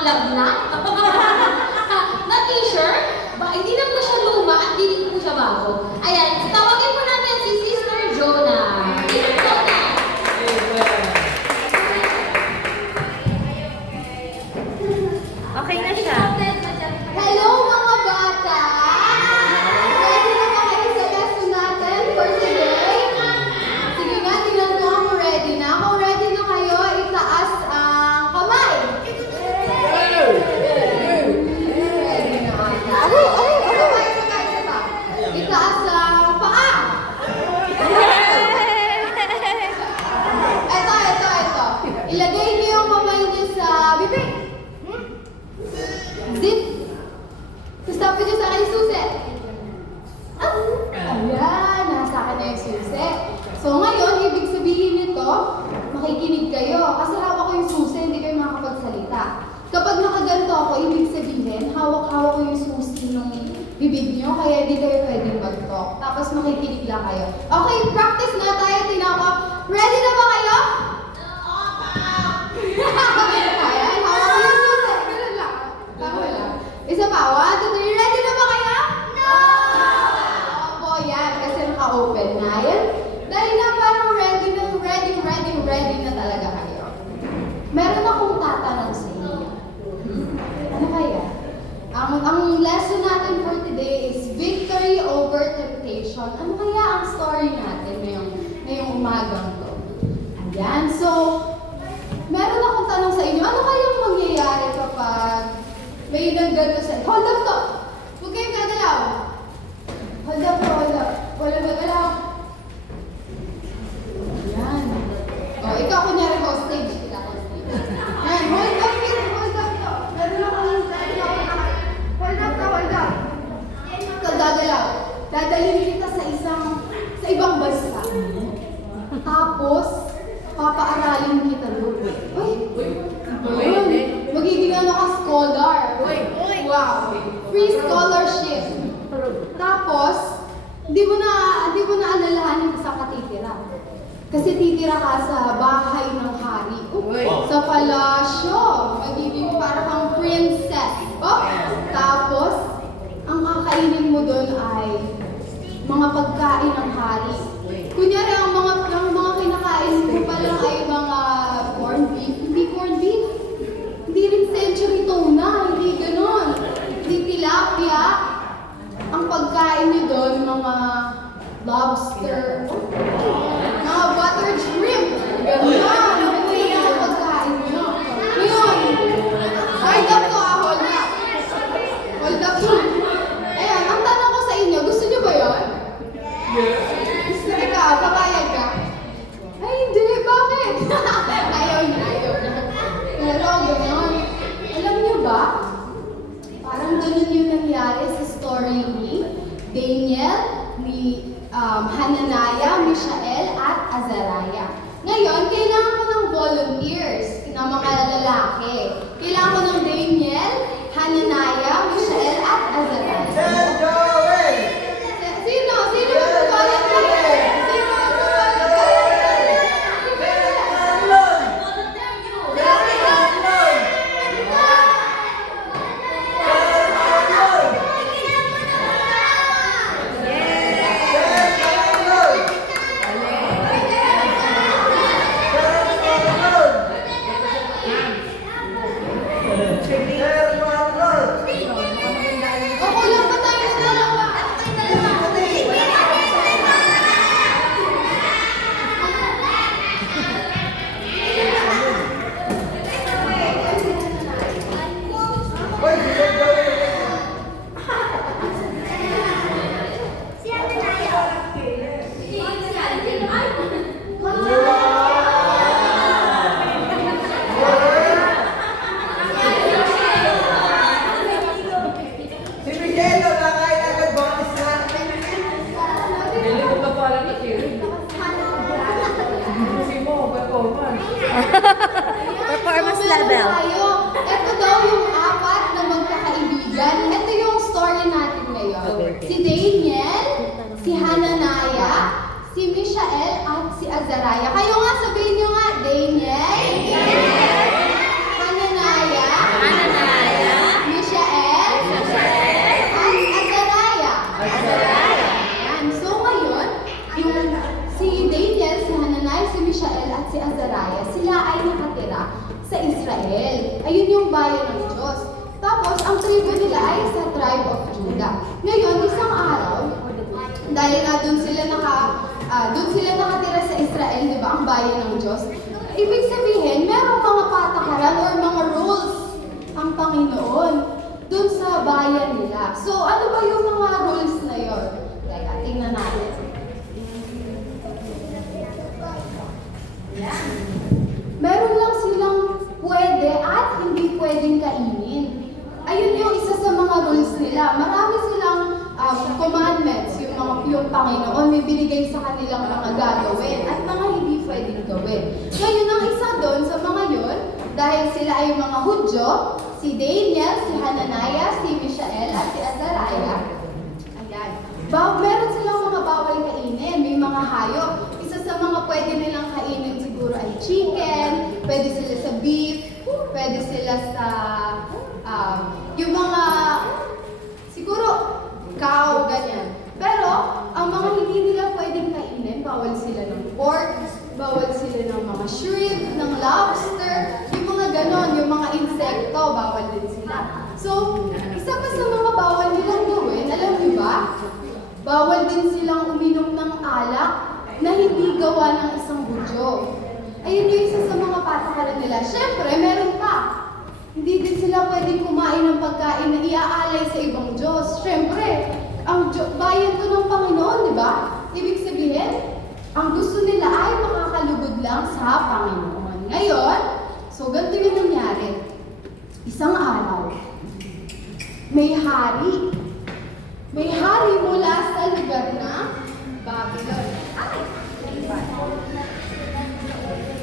lagnat na t-shirt. Hindi lang po siya luma at hindi po siya bago. Ayan, tawagin po natin si Sister Jonah. Sister Jonah. Okay na siya. Hello mga bata! Ready na ba kayo sa lesson natin for today? Sige nga, tingnan ko kung ready na. Kung ready na kayo, itaas ang kamay. Ready na ata. Isa pa. Itaas ang paa. Ito. Ilagay niyo yung kamay niyo sa bibig. Zip. Tapos niyo sa akin yung susi. Ayan, nasa akin na yung susi. So ngayon, ibig sabihin nito, makikinig kayo. Kasi hawak ko yung susi, hindi kayo makakapagsalita. Kapag nakaganto ako, ibig sabihin, hawak-hawak ko yung susi ng bibig nyo, kaya hindi kayo pwedeng mag-talk. Tapos makikinig lang kayo. Okay, practice na tayo. Tingnan ko. Ready na ba kayo? Ayan, hawak ko yung susi. Ganun lang. Tama lang. Isa pa. 1, 2, 3. Ready na ba kayo? No! Opo, yan. Kasi naka-open na. Yan. Dahil na parang ready na talaga kayo. Meron akong tatanong sa inyo. Ano kaya? Ang lesson natin for today is victory over temptation. Ano kaya ang story natin ngayong umagang to? Ayan. So, meron akong tanong sa inyo. Ano kayang mangyayari kapag may nagganto sa inyo? Hold up to! Huwag kayong gagalaw. Hold up. Walang gagalaw. Ayan. O, ikaw kunyari hostage. Ayan, hold up to. Meron akong hold up. Ikaw gagalaw. Dadalhin kita sa ibang bansa. Tapos, papaaralin kita doon. Magiging ano ka, scholar. Wow. Free scholarship. Tapos, di mo na alalahanin kung saan ka titira. Kasi titira ka sa bahay ng hari. Sa palasyo. Magiging para kang princess. Tapos, ang kakainin mo doon ay mga pagkain ng hari. Kunyari, ang mga kinakain mo pa lang ay mga corned beef. Hindi corned beef. Hindi rin century tuna. Hindi ganon. Hindi tilapia. Ang pagkain niyo doon, mga lobster. Mga buttered shrimp. Ganon. Ano yung mga pagkain niyo? Ngayon, hold up to. Hold up to. Ayan, ang tanong ko sa inyo, gusto niyo ba yun? Gusto ka? Papayag ka? Ay, hindi. Bakit? Ayaw na. Pero gano'n. Alam niyo ba? Parang ganun yung nangyari sa story ni Daniel, ni Hananiah, Mishael, at Azariah. Ngayon, kailangan ko ng volunteers ng mga lalaki. Kailangan ko ng Daniel, Hananiah, Mishael, at Azariah. Sino mag-volunteer? Kulang pa tayo ng dalawa. Performance level. Ito daw yung 4 na magkakaibigan. Ito yung story natin ngayon. Si Daniel, si Hananiah, si Mishael, at si Azariah. Kayo nga, sabihin nyo nga, Daniel, Hananiah, yung Panginoon, may binigay sa kanilang mga gagawin at mga hindi pwedeng gawin. Ngayon, ang isa doon sa mga yun, dahil sila ay mga Hudyo, si Daniel, si Hananiah, si Mishael, at si Azariah, ayan. Meron silang mga bawal kainin, may mga hayop. Isa sa mga pwede nilang kainin siguro ay chicken, pwede sila sa beef, pwede sila sa yung mga siguro cow, ganyan. Pero ang mga hindi nila pwedeng kainin, bawal sila ng pork, bawal sila ng mga shrimp, ng lobster, yung mga ganon, yung mga insekto, bawal din sila. So, isa pa sa mga bawal nilang gawin, alam niyo ba? Bawal din silang uminom ng alak na hindi gawa ng isang Hudyo. Ayun yung isa sa mga patakaran nila. Siyempre, meron pa. Hindi din sila pwedeng kumain ng pagkain na iaalay sa ibang Diyos. Siyempre, ang bayan to ng Panginoon, di ba? Ibig sabihin, ang gusto nila ay makakalugod lang sa Panginoon. Ngayon, so ganito yung nangyari. Isang araw, may hari. May hari mula sa lugar na Babylon.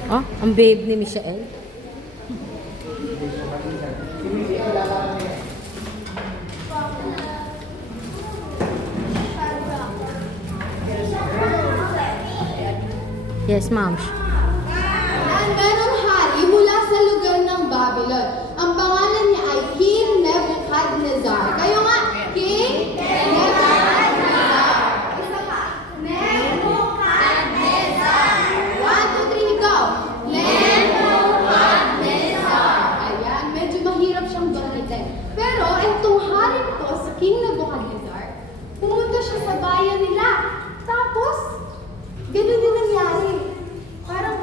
Oh, ang babe ni Michelle. Yes, ma'am. Merong hari mula sa lugar ng Babylon. Ang pangalan niya ay King Nebuchadnezzar. Kayo nga, King Nebuchadnezzar. Isa pa. Nebuchadnezzar. 1, 2, 3, go. Nebuchadnezzar. Ayan, medyo mahirap siyang banggitin. Pero itong hari to, sa King Nebuchadnezzar, pumunta siya sa bayan nila. Tapos, ganun din nangyari. Parang,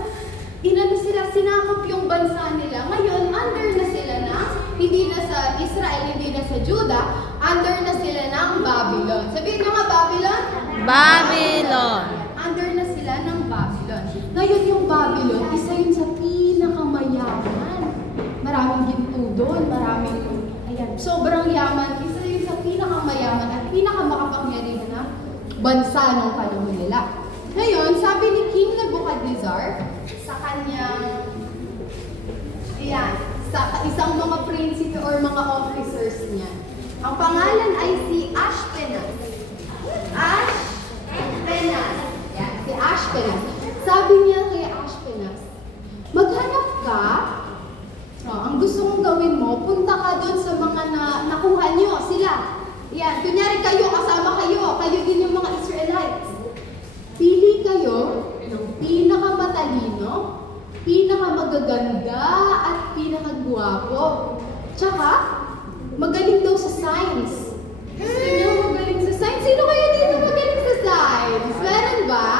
sinakop yung bansa nila. Ngayon, under na sila na, hindi na sa Israel, hindi na sa Judah, under na sila ng Babylon. Sabihin nyo nga, Babylon? Babylon. Under na sila ng Babylon. Ngayon, yung Babylon, isa yun sa pinakamayaman. Maraming ginto doon, sobrang yaman. Isa yun sa pinakamayaman at pinakamakapangyarihan na bansa ng panahon nila. Ngayon, sabi ni King Nebuchadnezzar sa kanyang, sa isang mga prinsipe or mga officers niya, ang pangalan ay si Ashpenaz. Ashpenaz. Yan, si Ashpenaz. Sabi niya kay Ashpenaz, maghanap ka, ang gusto mong gawin mo, punta ka doon sa mga nakuha niyo, sila. Yan, kunyari kayo, kasama kayo din yung mga Israelites. Pili kayo ng pinakamatalino, pinakamagaganda, at pinakagwapo. Tsaka, magaling daw sa science. Gusto niyo magaling sa science? Sino kayo dito magaling sa science? Meron ba?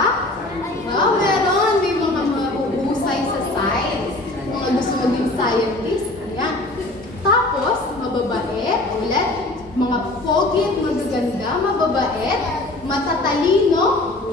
Meron. May mga mahuhusay sa science. Mga gusto maging scientist. Ayan. Tapos, mababait. Ulit. Mga pogi at magaganda, mababait, matatalino,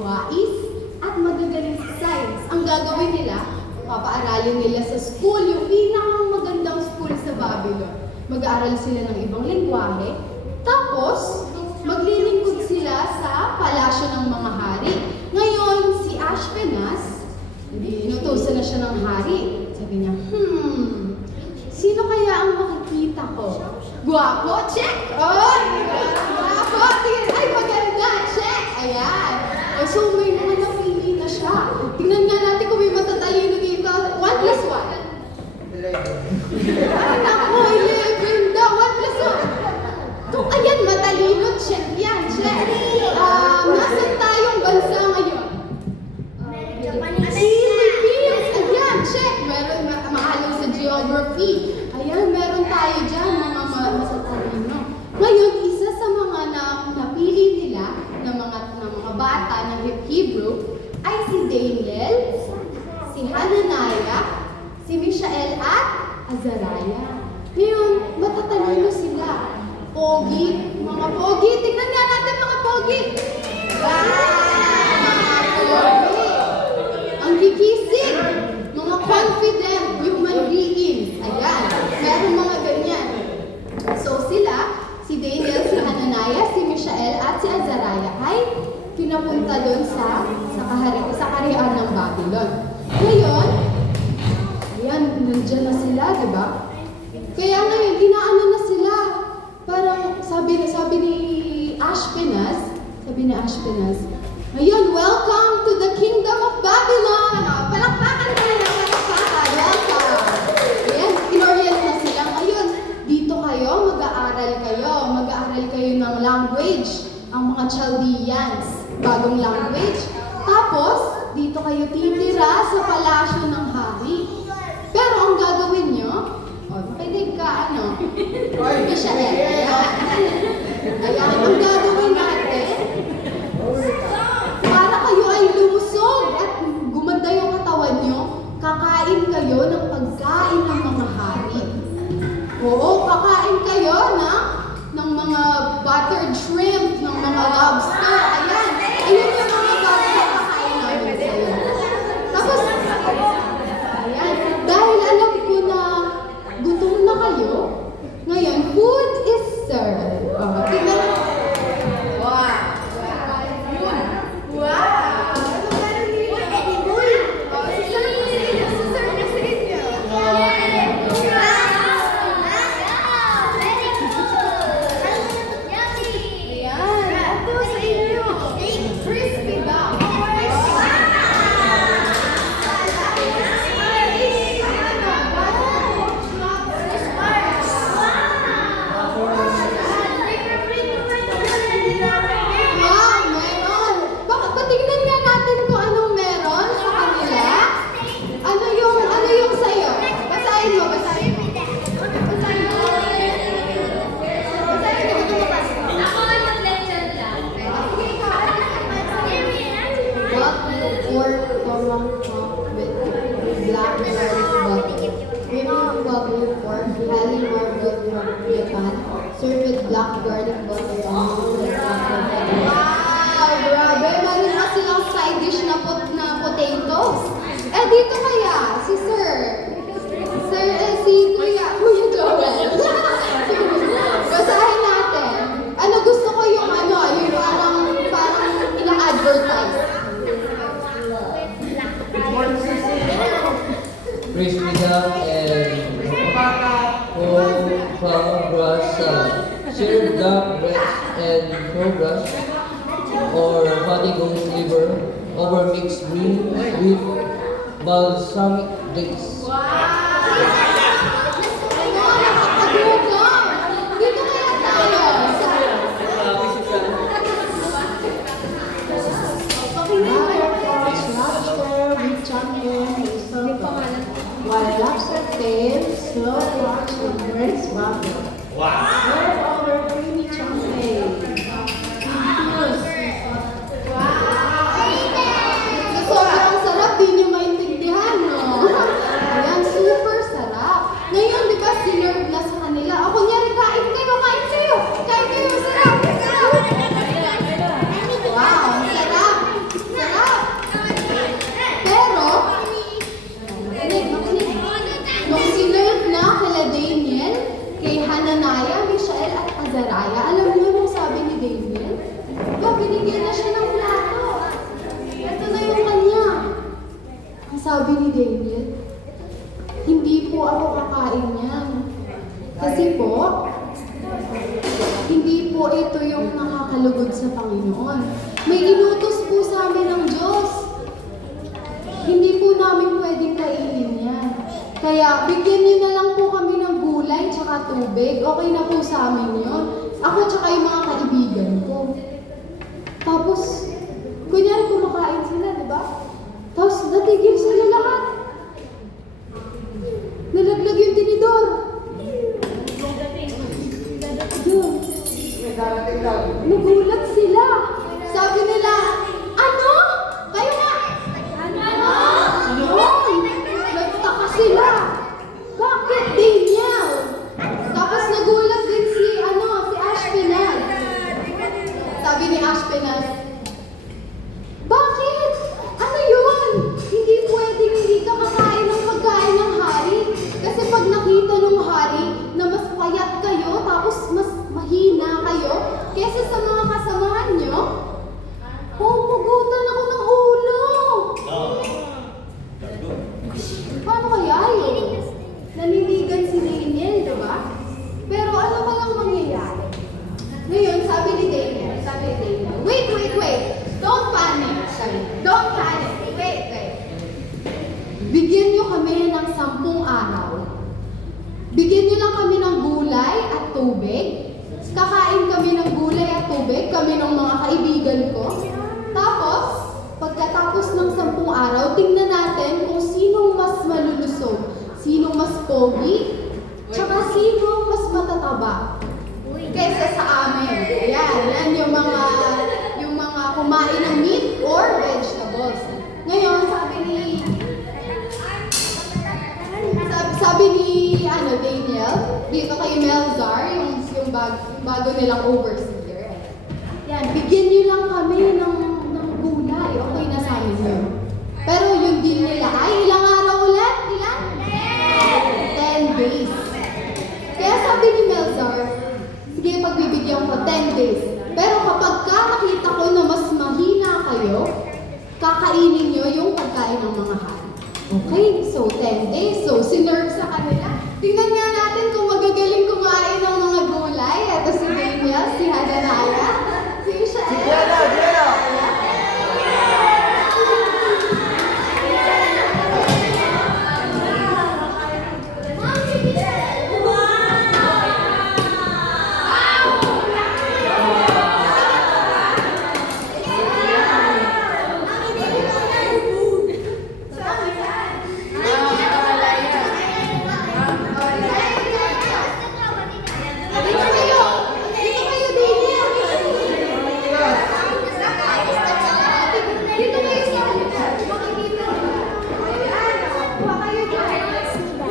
wais, at magagaling sa science. Ang gagawin nila, papaaralin nila sa school, yung pinakamagandang school sa Babylon. Mag-aaral sila ng ibang lingwahe. Tapos, maglilingkod sila sa palasyo ng mga hari. Ngayon, si Ashpenaz, inutusan na siya ng hari. Sabi niya, sino kaya ang makikita ko? Guwapo? Check! Ay! Guwapo! Ay, maganda! Check! Ayan. So, may mga napili na siya. Tingnan nga natin kung may matatalino dito. 1 plus 1. Ay, naku, 11 daw. 1 plus 1. Ayan, matalino. Check yan. Check. Nasaan tayong bansa ngayon? Philippines. Ayan, check. Meron maalam sa geography. Ayan, meron tayo dyan, mga masatalino. Ngayon, isa sa mga napili nila ng mga bata ng Hebrew ay si Daniel, si Hananiah, si Mishael at Azariah. Ngayon, matatalino sila. Pogi, mga pogi. Tingnan nga natin mga pogi. Mga pogi. Ang kikisig. Mga confident human beings. Ayan. Meron mga ganyan. So sila, si Daniel, si Hananiah, si Mishael at si Azariah ay pinapunta doon sa kaharian ng Babylon. Ngayon, ayan, nandiyan na sila, di ba? Kaya ngayon, inaano na sila. Parang sabi ni Ashpenaz, ngayon, welcome to the kingdom of Babylon! Palakpakan tayo ng palakpakan! Welcome! Ayan, in-orient na sila. Ngayon, dito kayo, mag-aaral kayo ng language, ang mga Chaldeans, bagong language. Tapos, dito kayo titira sa palasyo ng hari. Pero ang gagawin nyo, makinig ka, Mishael, ayan, ang gagawin natin, para kayo ay lumusog at gumanda yung katawan nyo, kakain kayo ng pagkain ng mga hari. Oo, kakain kayo ng mga buttered shrimp, ng mga lobster, ayan. Ayun yung mga bagay na kakain namin sa'yo. Tapos, ayan, dahil alam ko na gutom na kayo, ngayon, food is served. Tingnan. Wow! Served with black garlic butter. Wow! Grabe! Meron na silang side dish na potatoes. Dito kaya, si Sir, si Kuya Joel. Basahin natin. Gusto ko yung parang ina-advertise. Crispy duck and foie gras salad, seared duck breast and crowgrass, or fatty goat liver over mixed green with balsamic dates. Dito kaya tayo. Lobster with champion, while lobster tail, slow watch with braised waffle. Serve over creamy champagne. Sobrang sarap, di nyo maintindihan, no? Ayan, super sarap. Ngayon, di ba, sinerve na sa kanila. O, kunyari, kain kayo, sarap. Wow, sarap. Pero, nung sinerve na kila Daniel, kay Hananiah, Mishael at Azariah, alam niyo nung sabi ni Daniel? Binigyan na siya ng plato. Ito na yung kanya. Ang sabi ni Daniel, hindi po ako kakain yan. Kasi po, hindi po ito yung nakakalugod sa Panginoon. May inutos po sa amin ng Diyos. Hindi po namin pwedeng kainin yan. Kaya bigyan niyo na lang po kami ng gulay tsaka tubig. Okay na po sa amin yun. Ako tsaka yung mga kaibigan ko. Tapos, kunyari kumakain sila, di ba? Tapos natigil sila lahat. Nalaglag yung tinidor. Doon. Nagulat sila. Sabi nila, ano? Kayo nga. Ano? Nagtaka sila. Bakit Daniel? Tapos nagulat din si Ashpenaz. Sabi ni Ashpenaz, bakit? Ano yun? Hindi pwedeng hindi ka kakain ng pagkain ng hari. Kasi pag nakita ng hari na mas payat kayo, tapos mas mahina kayo, kesa sa mga kasamahan nyo, oh araw, tingnan natin kung sinong mas malulusog, sinong mas pogi, tsaka sinong mas matataba kaysa sa amin. Yan yung mga kumain ng meat or vegetables. Ngayon, sabi ni Daniel, dito kay Melzar, yung bago nilang overseer. Yan, bigyan niyo lang kami ng gulay. Okay na sa amin yun. Pero yung deal nila ay ilang araw ulit? Ilan? 10 days. Kaya sabi ni Melzar, sige, pagbibigyan ko 10 days. Pero kapag nakita ko na mas mahina kayo, kakainin nyo yung pagkain ng mga hari. Okay, so 10 days. So, sinerve sa kanila. Tingnan nga natin kung magagaling kumain ng mga gulay. Ito si Daniel, si Hadanaya, si Shael.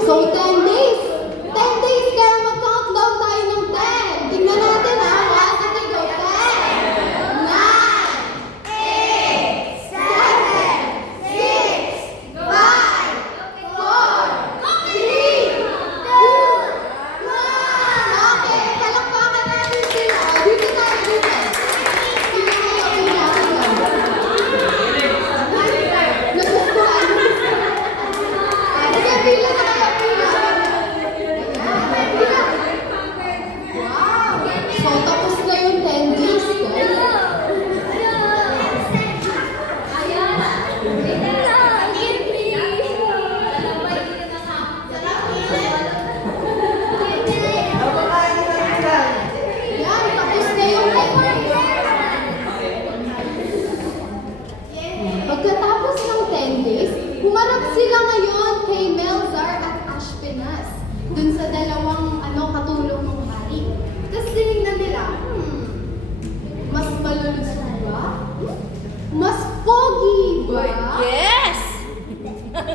So, 10 days. 10 days, kaya mag-countdown tayo ng 10. Tingnan natin ha. 1, 2, 3, go. 10, 9, 8, 7, 6, 5, 4, 3, 2, 1. Okay, palakpakan natin sila. Dito tayo, dito. Sino kayo pinakalan? Nagustuhan. Sige, pila na kayo, pila. Wow! So, tapos na yung 10 days, guys. Yan, tapos na yung 10 days. Pagkatapos ng 10 days, humarap sila ngayon kay Melzar at Ashpenaz dun sa dalawang katulong ng hari. Tapos tinignan nila, mas malulusog ba? Mas pogi ba? Yes!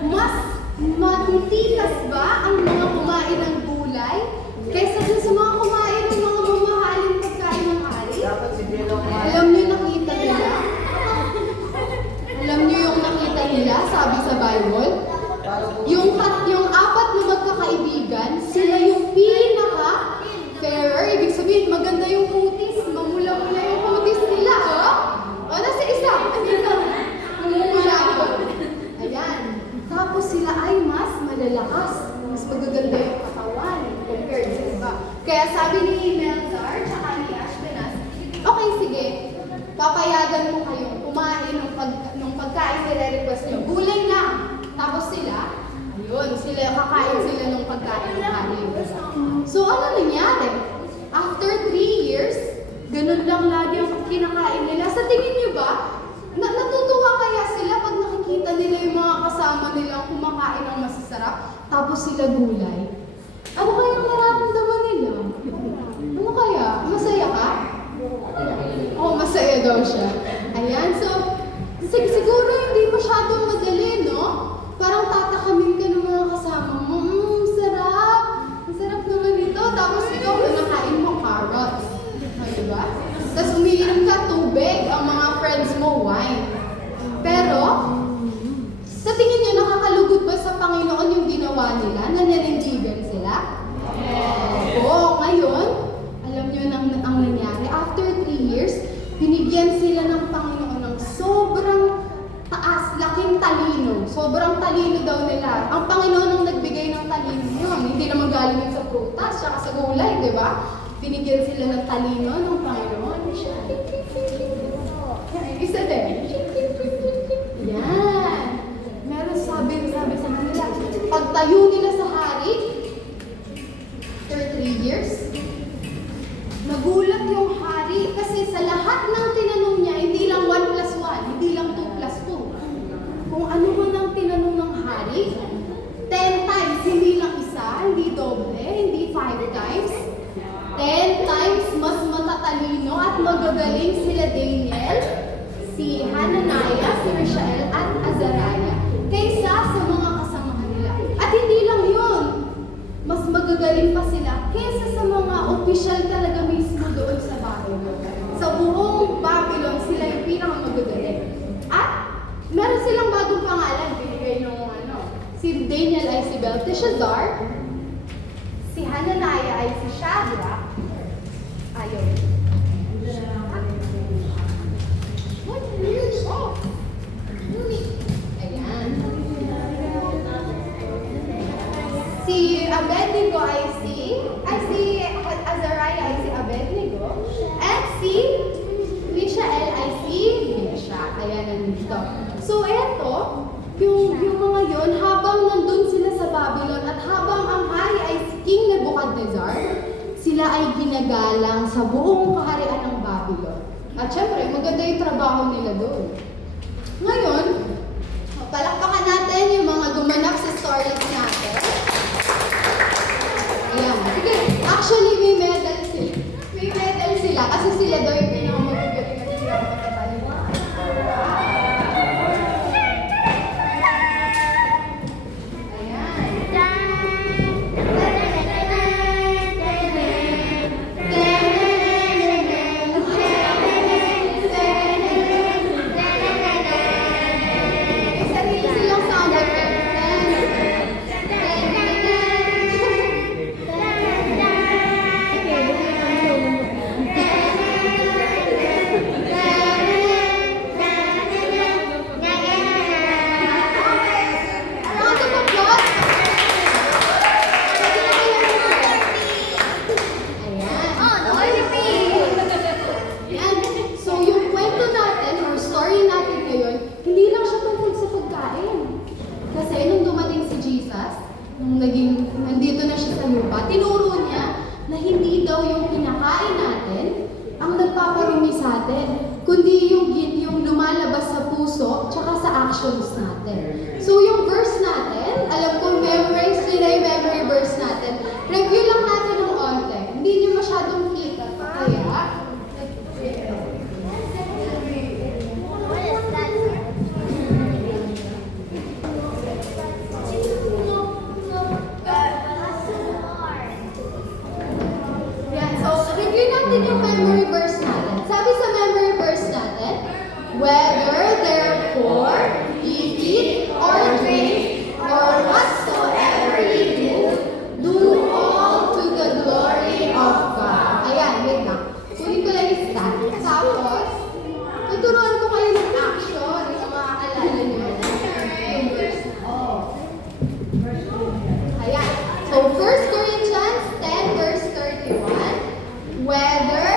Mas matitikas ba ang mga kumain ng gulay kaysa dun sa mga kumain ng mga mamahaling pagkain ng hari? Alam niyo nakita nila? Alam niyo yung nakita nila, sabi sa Bible? Yung apat na magkakaibigan, sila yung pinaka-fairer. Ibig sabihin, maganda yung kutis. Mamula-mula yung kutis nila, oh. O, nasa isa. Andito. Mamula ko. Ayan. Tapos sila ay mas malalakas. Mas magaganda yung katawan compared sa iba. Kaya sabi ni Melzar, tsaka ni Ashpenaz, okay, sige. Papayagan mo kayong kumain ng pagkain nire-request nyo. Gulay lang. Tapos sila, kakain sila ng pagkain ng hari. So, ano nangyari? After 3 years, ganun lang lagi ang kinakain nila. Sa tingin nyo ba, natutuwa kaya sila pag nakikita nila yung mga kasama nilang kumakain ng masasarap, tapos sila gulay? Ano kaya ang nararamdaman nila? Ano kaya? Masaya ka? Oo, masaya daw siya. Ayan, so, siguro hindi masyadong madali, no? Parang tatakamin ka ng mga kasama mo. Sarap! Ang sarap naman ito. Tapos ikaw, nakain mo carrots. Diba? Tapos umiinom ka tubig, ang mga friends mo, wine. Pero, sa tingin niyo, nakakalugod ba sa Panginoon yung ginawa nila? Nananindigan sila? Oo, ngayon, alam niyo ang nangyari. After 3 years, binigyan sila ng Panginoon ng sobrang taas, laking talino. Sobrang talino daw nila. Ang Panginoon ang nagbigay ng talino yun. Hindi naman galing sa prutas, tsaka sa gulay, di ba? Binigyan sila ng talino ng Panginoon. Isa din. Yan. Meron sabi sa kanila, pagtayo nila sa hari, after 3 years, nagulat yung hari kasi sa lahat ng tinanong niya, hindi lang 1 plus 1, hindi lang 2 plus 2. Kung ano magagaling sila Daniel, si Hananiah, si Mishael, at Azariah kaysa sa mga kasamahan nila. At hindi lang yun, mas magagaling pa sila kaysa sa mga opisyal talaga mismo doon sa Babylon. Sa buong Babylon, sila yung pinakamagagaling. At meron silang bagong pangalan, binigay nung si Daniel ay si Belteshazzar, si Hananiah ay si Shadrach, ayun. Ayan. Si Abednego ay si Azariah ay si Abednego, at si Mishael ay si Mesha. Ayan, nandito. So, eto, yung mga yon, habang nandun sila sa Babylon at habang ang hari ay si King Nebuchadnezzar, sila ay ginagalang sa buong kaharian ng Babylon. At syempre, maganda yung trabaho nila doon. Ngayon, palakpakan natin yung mga gumanap sa storylines natin. Ayan. Sige, actually may medal sila. May medal sila kasi sila daw yung pinakamagagaling at sila makakataliwan. Nandito na siya sa lupa, tinuro niya na hindi daw yung kinakain natin ang nagpaparumi sa atin, kundi yung lumalabas sa puso tsaka sa actions natin. So yung verse natin, alam ko memorize nyo na yung memory verse natin. Review lang natin ng onte. Hindi niyo masyadong kita pa kaya. Yung memory verse natin. Sabi sa memory verse natin, whether therefore ye eat or drink or whatsoever ye do all to the glory of God. Ayan, wait lang. Kunin ko lang yung stat. Tapos, tuturuan ko kayo ng action. Yung maaalala nyo. Yung verse. Ayan. So, 1 Corinthians 10 verse 31. Whether,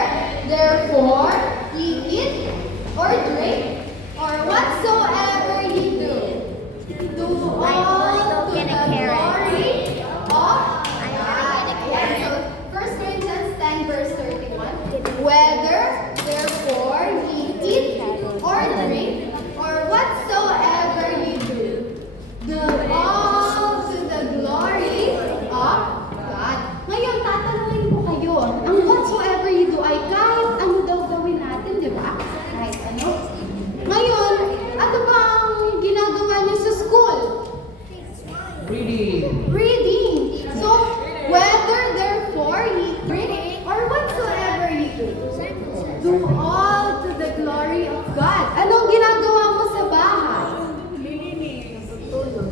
therefore, ye eat or drink, or whatsoever ye do, do all to the glory of God. So, 1 Corinthians 10 verse 31. Whether, therefore, ye eat or drink, or whatsoever ye do all to the glory of God. Ngayon, tatanungin ko kayo, ang whatsoever you do ay kahit ano daw gawin natin, di ba? Kahit ano. Ngayon, ano ba ang ginagawa niyo sa school? Reading. Reading. So, whether therefore ye drink or whatsoever ye do all to the glory of God. Anong ginagawa mo sa bahay?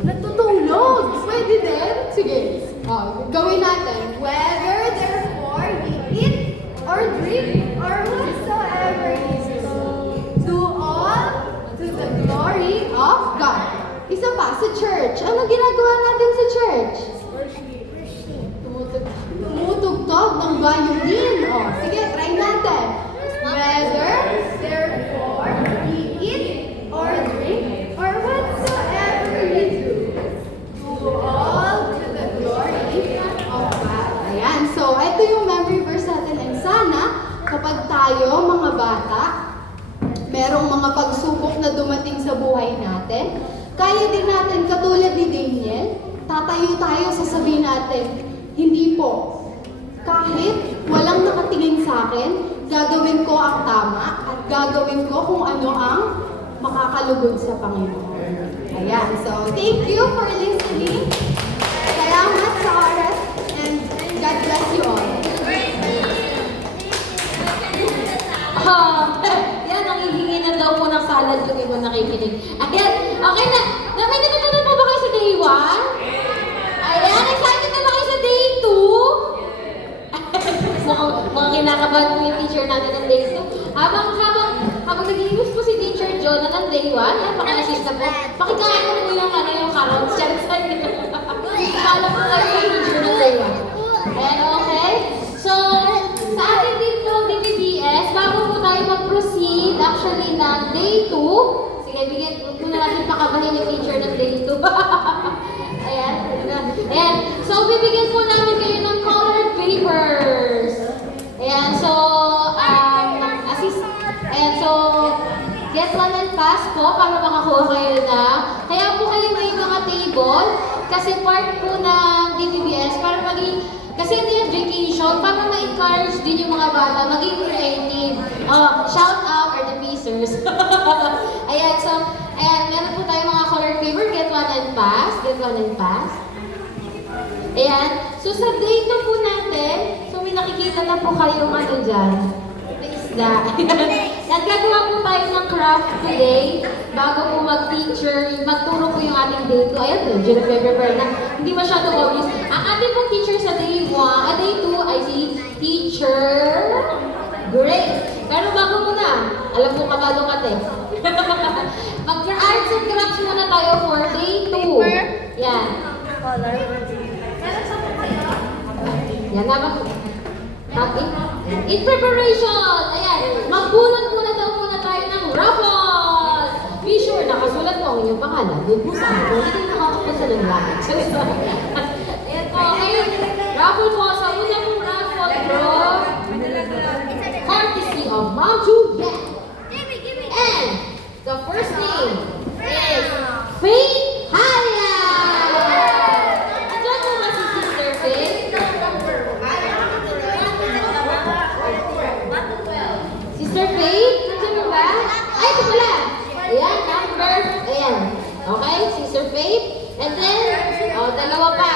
Natutulog. Pwede din? Sige. Gawin natin. Whether therefore ye eat or drink or whatsoever ye do all to the glory of God. Isa pa, sa church. Ano ginagawa natin sa church? Tumutugtog ng violin. Sige, try natin. Whether therefore ye eat or drink or whatsoever ye do all to the glory of God. Ayan. So, ito yung memory verse natin. And sana, kapag tayo, mga bata, merong mga pagsubok na dumating sa buhay natin, kaya din natin, katulad ni Daniel, tatayo tayo, sasabihin natin, hindi po. Kahit walang nakatingin sa akin, gagawin ko ang tama at gagawin ko kung ano ang makakalugod sa Panginoon. Ayan, so thank you for listening. Salamat sa oras and God bless you all. Yan, nangihingi na daw po ng salad yung iba nakikinig. Ayan, okay na. May natutunan po ba kayo sa day 1? Ayan, excited na ba kayo sa day 2? Mukhang kinakabahan po yung teacher natin ng day 2. Habang nag-iimus po si Teacher Jonah ng day 1, yan, paki-assist na po. Pakikain mo po yung carrots. Kala po kayo sa teacher ng day 1. Ayan, okay? So, sa ating din po, DPDS, bago po tayo mag-proceed, actually, ng day 2, sige, bigyan muna natin pakabahin yung teacher ng day 2. Ayan. Ayan. So, bibigyan po namin kayo ng colored papers. Ayan. So, ayan. So, get one and pass po para makakuha kayo na. Kaya po kayo may mga table kasi part po ng DPBS para maging, kasi hindi yung vacation, para ma-encourage din yung mga bata maging creative. Shout out are the pieces. Ayan. So, ayan. Meron po tayo mga colored paper. Get one and pass. Get one and pass. Ayan. So, sa day 2 po natin, so may nakikita na po kayong ano dyan. May isda. Nagkagawa po tayo ng craft today bago po mag-teacher, magturo po yung ating day 2. Ayan, medyo nagpe-prepare na. Hindi masyado obvious. Ang ating pong teacher sa day 2 ay si Teacher Grace. Pero bago muna, alam mo kabalo ka te. Mag-arts and crafts muna tayo for day 2. Yan. Yan na ba? In preparation, ayan, magbunot muna daw muna tayo ng raffle. Be sure, nakasulat mo ang inyong pangalan. Doon po sa akin, hindi kayo makakapunta ng lahat. Ayan po, ngayon, raffle po, sa unang pong raffle draw, courtesy of Ma'am Juliet. And the first name is Faith Halia. Andiyan po ba si Sister Faith? Sister Faith, nandiyan mo ba? Ay, ito pala. Ayan, number, ayan. Okay, Sister Faith. And then, dalawa pa.